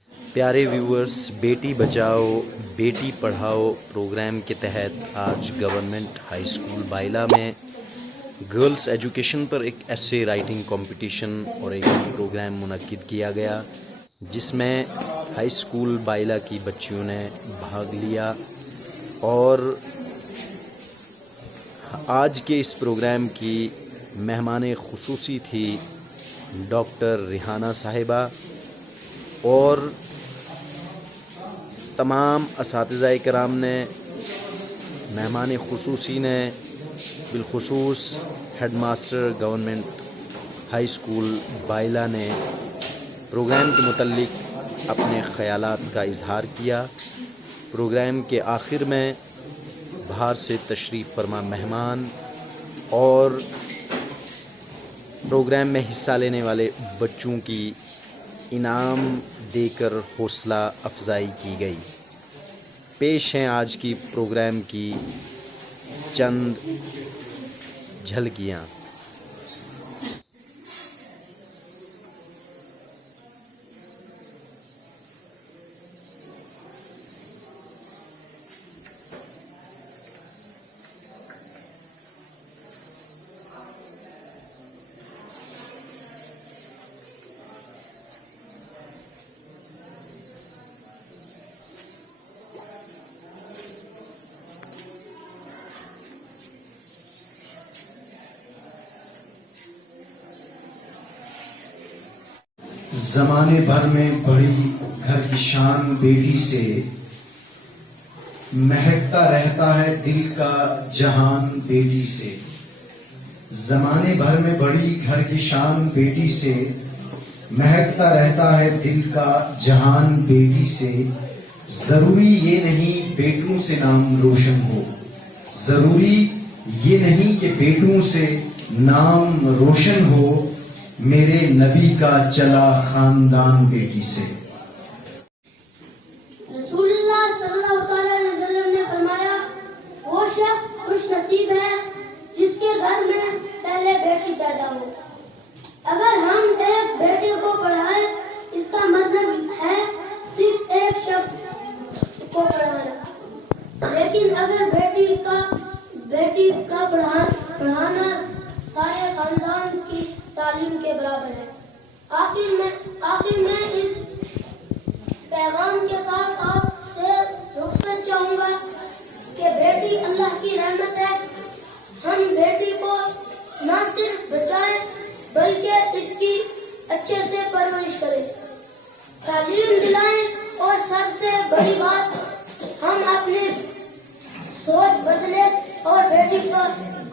پیارے viewers, Beti Bachao Beti Padhao programme کے تحت آج گورنمنٹ ہائی اسکول بائلا میں گرلز ایجوکیشن پر ایک ایسے رائٹنگ کمپٹیشن اور ایک پروگرام منعقد کیا گیا، جس میں ہائی اسکول بائلا کی بچیوں نے بھاگ لیا۔ اور آج کے اس پروگرام کی مہمان خصوصی تھی ڈاکٹر ریحانہ صاحبہ، اور تمام اساتذہ کرام نے، مہمان خصوصی نے، بالخصوص headmaster government high school Baila نے پروگرام کے متعلق اپنے خیالات کا اظہار کیا۔ پروگرام کے آخر میں باہر سے تشریف فرما مہمان اور پروگرام میں حصہ لینے والے بچوں کی انعام دے کر حوصلہ افزائی کی گئی۔ پیش ہیں آج کی پروگرام کی چند جھلکیاں۔ زمانے بھر میں بڑی گھر کی شان بیٹی سے، مہکتا رہتا ہے دل کا جہان بیٹی سے۔ زمانے بھر میں بڑی گھر کی شان بیٹی سے، مہکتا رہتا ہے دل کا جہان بیٹی سے۔ ضروری یہ نہیں بیٹوں سے نام روشن ہو، ضروری یہ نہیں کہ بیٹوں سے نام روشن ہو، میرے نبی کا چلا خاندان بیٹی سے۔ رسول اللہ صلی اللہ علیہ وسلم نے فرمایا، وہ شخص خوش نصیب ہے جس کے گھر میں پہلے بیٹی پیدا ہو۔ اگر ہم ایک بیٹے کو پڑھائیں، اس کا مطلب ہے صرف ایک شخص کو پڑھانا، لیکن اگر بیٹی کا پڑھانا سارے خاندان کی تعلیم کے برابر ہے۔ آخر میں اس پیغام کے ساتھ آپ سے رخصت چاہوں گا کہ بیٹی اللہ کی رحمت ہے۔ ہم بیٹی کو نہ صرف بچائیں بلکہ اس کی اچھے سے پرورش کریں، تعلیم دلائیں، اور سب سے بڑی بات، ہم اپنی سوچ بدلیں اور بیٹی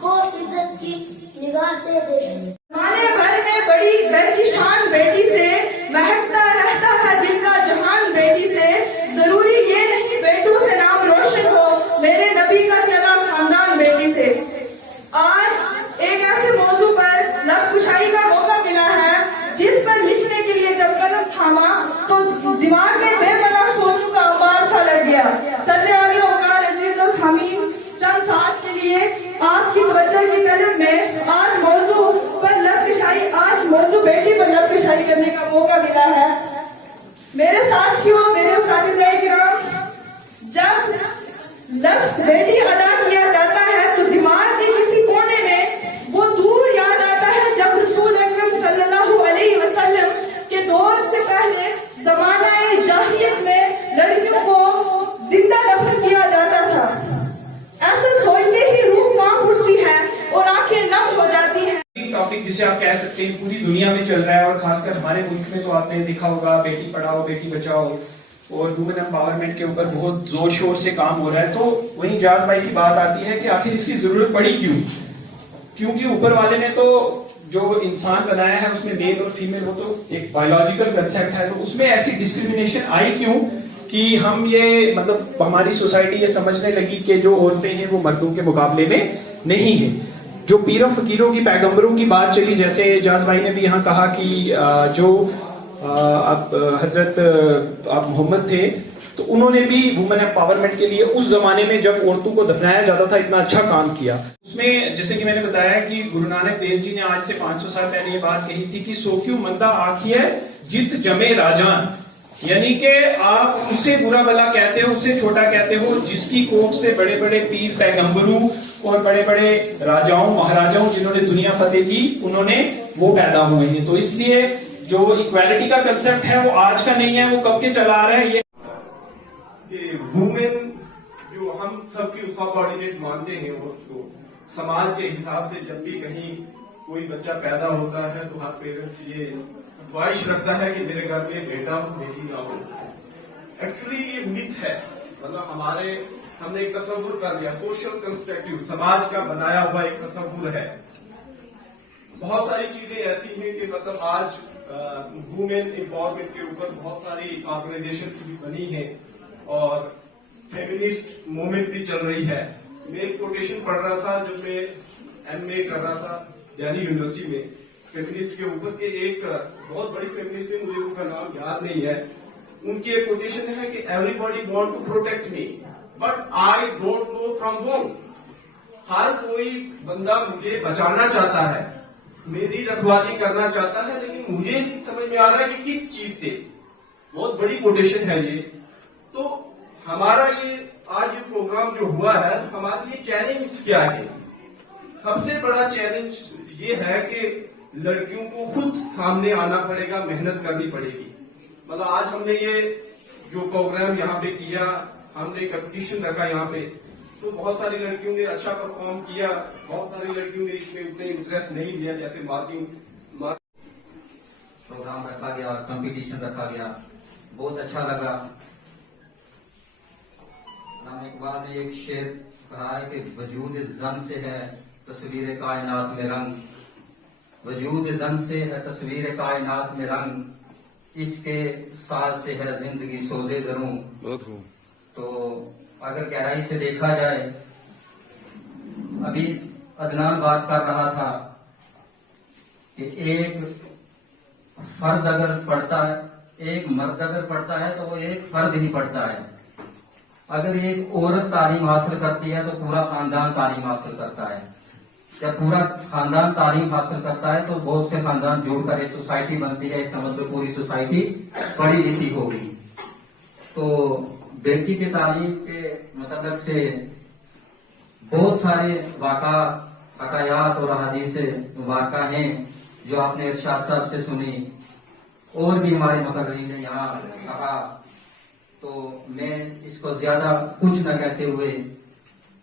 کو عزت کی نگاہ سے دیکھیں۔ زمانے بھر میں بڑی گھر کی شان بیٹی سے، مہکتا رہتا ہے دل کا جہان بیٹی سے۔ ضروری یہ نہیں بیٹوں سے نام روشن ہو، میرے نبی کا چلا خاندان بیٹی سے۔ آج ایک ایسے موضوع پر لب کشائی کا موقع ملا ہے جس پر لکھنے کے لیے جب قلم تھاما تو دماغ میں بے پناہ سوچوں کا انبار سا لگ گیا۔ صلی علیہ وقار عزیز و حمید، چند ساتھ کے لیے آپ کی توجہ کی طلب میں آج موضوع بیٹی پر لب کشائی کرنے کا موقع ملا ہے۔ میرے ساتھیوں، میرے اساتذہ کرام، جب لفظ بیٹی ادا کیا جاتا ہے تو دماغ کے کسی کونے میں وہ دور یاد آتا ہے جب رسول اکرم صلی اللہ علیہ وسلم کے دور سے پہلے زمانہ جاہلیت میں لڑکیوں کو زندہ دفن کیا جاتا تھا۔ ایسا سوچتے ہی روح کانپ اٹھتی ہے اور آنکھیں نم ہو جاتی ہیں۔ ٹاپک جسے آپ کہہ سکتے ہیں پوری دنیا میں چل رہا ہے، اور خاص کر ہمارے ملک میں تو آپ نے دیکھا ہوگا بیٹی پڑھاؤ بیٹی بچاؤ اور وومن امپاورمنٹ کے اوپر بہت زور شور سے کام ہو رہا ہے۔ تو وہیں جاز بھائی کی بات آتی ہے کہ آخر اس کی ضرورت پڑی کیوں؟ کیونکہ اوپر والے نے تو جو انسان بنایا ہے اس میں میل اور فیمیل وہ تو ایک بایولوجیکل کنسیپٹ ہے، تو اس میں ایسی ڈسکریمنیشن آئی کیوں کہ ہم یہ مطلب ہماری سوسائٹی یہ سمجھنے لگی کہ جو عورتیں ہیں وہ مردوں کے مقابلے میں نہیں ہیں۔ جو پیر و فقیروں کی پیغمبروں کی بات چلی، جیسے جاز بھائی نے بھی یہاں کہا کہ جو حضرت آپ محمد تھے تو انہوں نے بھی وومن امپاورمنٹ کے لیے اس زمانے میں جب عورتوں کو دفنایا جاتا تھا اتنا اچھا کام کیا۔ اس میں جیسے کہ میں نے بتایا کہ گرو نانک دیو جی نے آج سے 500 سال پہلے یہ بات کہی تھی کہ سو کیوں مندہ آنکھی ہے جت جمے راجان، یعنی کہ آپ اسے برا بلا کہتے ہو, اسے چھوٹا کہتے ہو, جس کی کوکھ سے بڑے بڑے پیر پیغمبروں اور بڑے بڑے راجاؤں مہاراجاؤں جنہوں نے دنیا فتح کی, انہوں نے وہ پیدا ہوئے ہیں. تو اس لیے جو ایکویلٹی کا کنسپٹ ہے وہ آج کا نہیں ہے, وہ کب کے چلا رہا ہے. یہ وومن جو ہم سب کی سبارڈینیٹ مانتے ہیں, وہ سماج کے حساب سے جب بھی کہیں کوئی بچہ پیدا ہوتا ہے تو ہر پیرنٹس یہ خواہش رکھتا ہے کہ میرے گھر میں بیٹا ہو بیٹی نہ ہو. ایکچولی یہ مت ہے, مطلب ہم نے ایک تصور کر لیا, سوشل کنسٹرکٹیو, سماج کا بنایا ہوا ایک تصور ہے. بہت ساری چیزیں ایسی ہیں کہ مطلب آج وومن امپاورمنٹ کے اوپر بہت ساری آرگنائزیشنز بھی بنی ہیں اور فیمنسٹ موومنٹ بھی چل رہی ہے. میں ایک کوٹیشن پڑھ رہا تھا جو میں MA کر رہا تھا دہلی یونیورسٹی میں فیمنسٹ کے اوپر کے, ایک بہت بڑی فیمنسٹ ہے, مجھے ان کا نام یاد نہیں ہے. ان کی ایک کوٹیشن ہے کہ everybody want to protect me but I don't know from whom. ہر کوئی بندہ مجھے بچانا چاہتا ہے, میری رکھوالی کرنا چاہتا ہے, لیکن مجھے نہیں سمجھ میں آ رہا ہے کہ کس چیز سے. بہت بڑی کوٹیشن ہے یہ. تو ہمارا یہ آج یہ پروگرام جو ہوا ہے, ہمارے لیے چیلنج کیا ہے؟ سب سے بڑا چیلنج یہ ہے کہ لڑکیوں کو خود سامنے آنا پڑے گا, محنت کرنی پڑے گی. مطلب آج ہم نے یہ جو پروگرام یہاں پہ کیا, ہم نے کمپٹیشن رکھا یہاں پہ, تو بہت ساری لڑکیوں نے اچھا پرفارم کیا, بہت ساری لڑکیوں نے اس میں اتنے انٹرسٹ نہیں لیا, جیسے پروگرام رکھا گیا, کمپٹیشن رکھا گیا, بہت اچھا لگا. علامہ اقبال نے ایک شعر کہا ہے کہ وجود زن سے ہے تصویر کائنات میں رنگ, وجود زن سے ہے تصویر کائنات میں رنگ, اس کے ساز سے ہے زندگی سوزے دروں. تو اگر گہرائی سے دیکھا جائے, ابھی عدنان بات کر رہا تھا کہ ایک فرد اگر پڑھتا ہے, ایک مرد اگر پڑھتا ہے تو وہ ایک فرد ہی پڑھتا ہے. اگر ایک عورت تعلیم حاصل کرتی ہے تو پورا خاندان تعلیم حاصل کرتا ہے. جب پورا خاندان تعلیم حاصل کرتا ہے تو بہت سے خاندان جوڑ کر ایک سوسائٹی بنتی ہے, اس کا مطلب پوری سوسائٹی پڑھی لکھی ہوگی. تو بیٹی کی تعلیم کے متعلق سے بہت سارے واقعات اور احادیث واقع ہیں جو آپ نے ارشاد صاحب سے سنی, اور بھی ہمارے مقررین نے یہاں کہا. تو میں اس کو زیادہ کچھ نہ کہتے ہوئے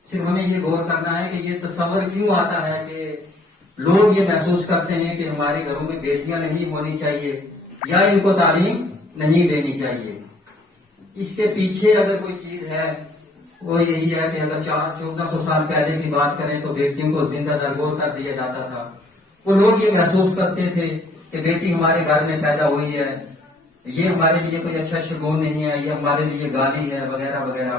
صرف ہمیں یہ غور کرنا ہے کہ یہ تصور کیوں آتا ہے کہ لوگ یہ محسوس کرتے ہیں کہ ہمارے گھروں میں بیٹیاں نہیں ہونی چاہیے یا ان کو تعلیم نہیں دینی چاہیے. اس کے پیچھے اگر کوئی چیز ہے وہ یہی ہے کہ اگر 1400 سال پہلے کی بات کریں تو بیٹیوں کو زندہ درگور کر دیا جاتا تھا. وہ لوگ یہ محسوس کرتے تھے کہ بیٹی ہمارے گھر میں پیدا ہوئی ہے, یہ ہمارے لیے کوئی اچھا شگون نہیں ہے, یہ ہمارے لیے گالی ہے وغیرہ وغیرہ.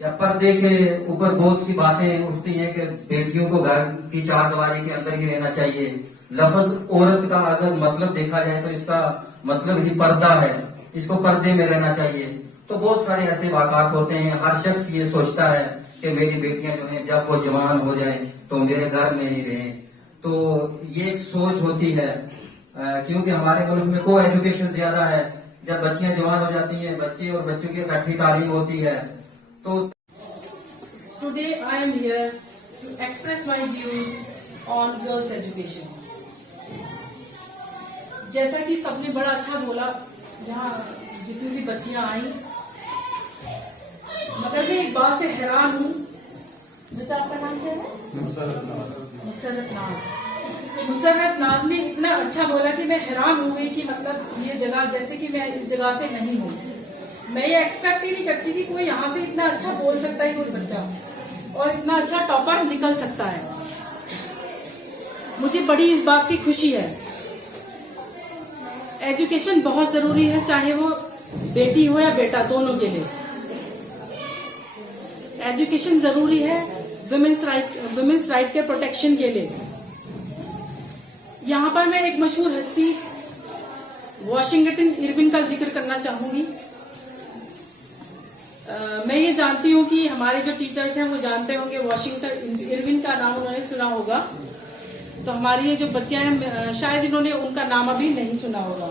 یا پردے کے اوپر بہت سی باتیں اٹھتی ہیں کہ بیٹیوں کو گھر کی چار دیواری کے اندر ہی رہنا چاہیے. لفظ عورت کا اگر مطلب دیکھا جائے تو اس کا مطلب ہی پردہ ہے, اس کو پردے میں رہنا چاہیے. تو بہت سارے ایسے واقعات ہوتے ہیں, ہر شخص یہ سوچتا ہے کہ میری بیٹیاں جو ہیں جب وہ جوان ہو جائیں تو میرے گھر میں ہی رہیں. تو یہ ایک سوچ ہوتی ہے, کیونکہ ہمارے ملک میں کو ایجوکیشن زیادہ ہے. جب بچیاں جوان ہو جاتی ہیں, بچے اور بچوں کی اکٹھی تعلیم ہوتی ہے. تو Today I am here to express my views on girls' education. جیسا کہ سب نے بڑا اچھا بولا, جہاں جتنی بھی بچیاں آئیں, مگر میں ایک بات سے حیران ہوں. بیٹا آپ کا نام کیا ہے؟ مسرت ناز. مسرت ناز نے اتنا اچھا بولا کہ میں حیران ہو گئی کہ مطلب یہ جگہ, جیسے کہ میں اس جگہ سے نہیں ہوں. میں یہ ایکسپیکٹ ہی نہیں کرتی کہ کوئی یہاں سے اتنا اچھا بول سکتا ہے کوئی بچہ, اور اتنا اچھا ٹاپر نکل سکتا ہے. مجھے بڑی اس بات کی خوشی ہے. ایجوکیشن بہت ضروری ہے, چاہے وہ بیٹی ہو یا بیٹا, دونوں کے لیے ایجوکیشن ضروری ہے. ویمنس رائٹ کے پروٹیکشن کے لیے. یہاں پر میں ایک مشہور ہستی واشنگٹن ارون کا ذکر کرنا چاہوں گی. میں یہ جانتی ہوں کہ ہمارے جو ٹیچرز ہیں وہ جانتے ہوں گے واشنگٹن ارون کا نام انہوں نے سنا ہوگا. تو ہماری یہ جو بچیاں ہیں شاید انہوں نے ان کا نام ابھی نہیں سنا ہوگا.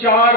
4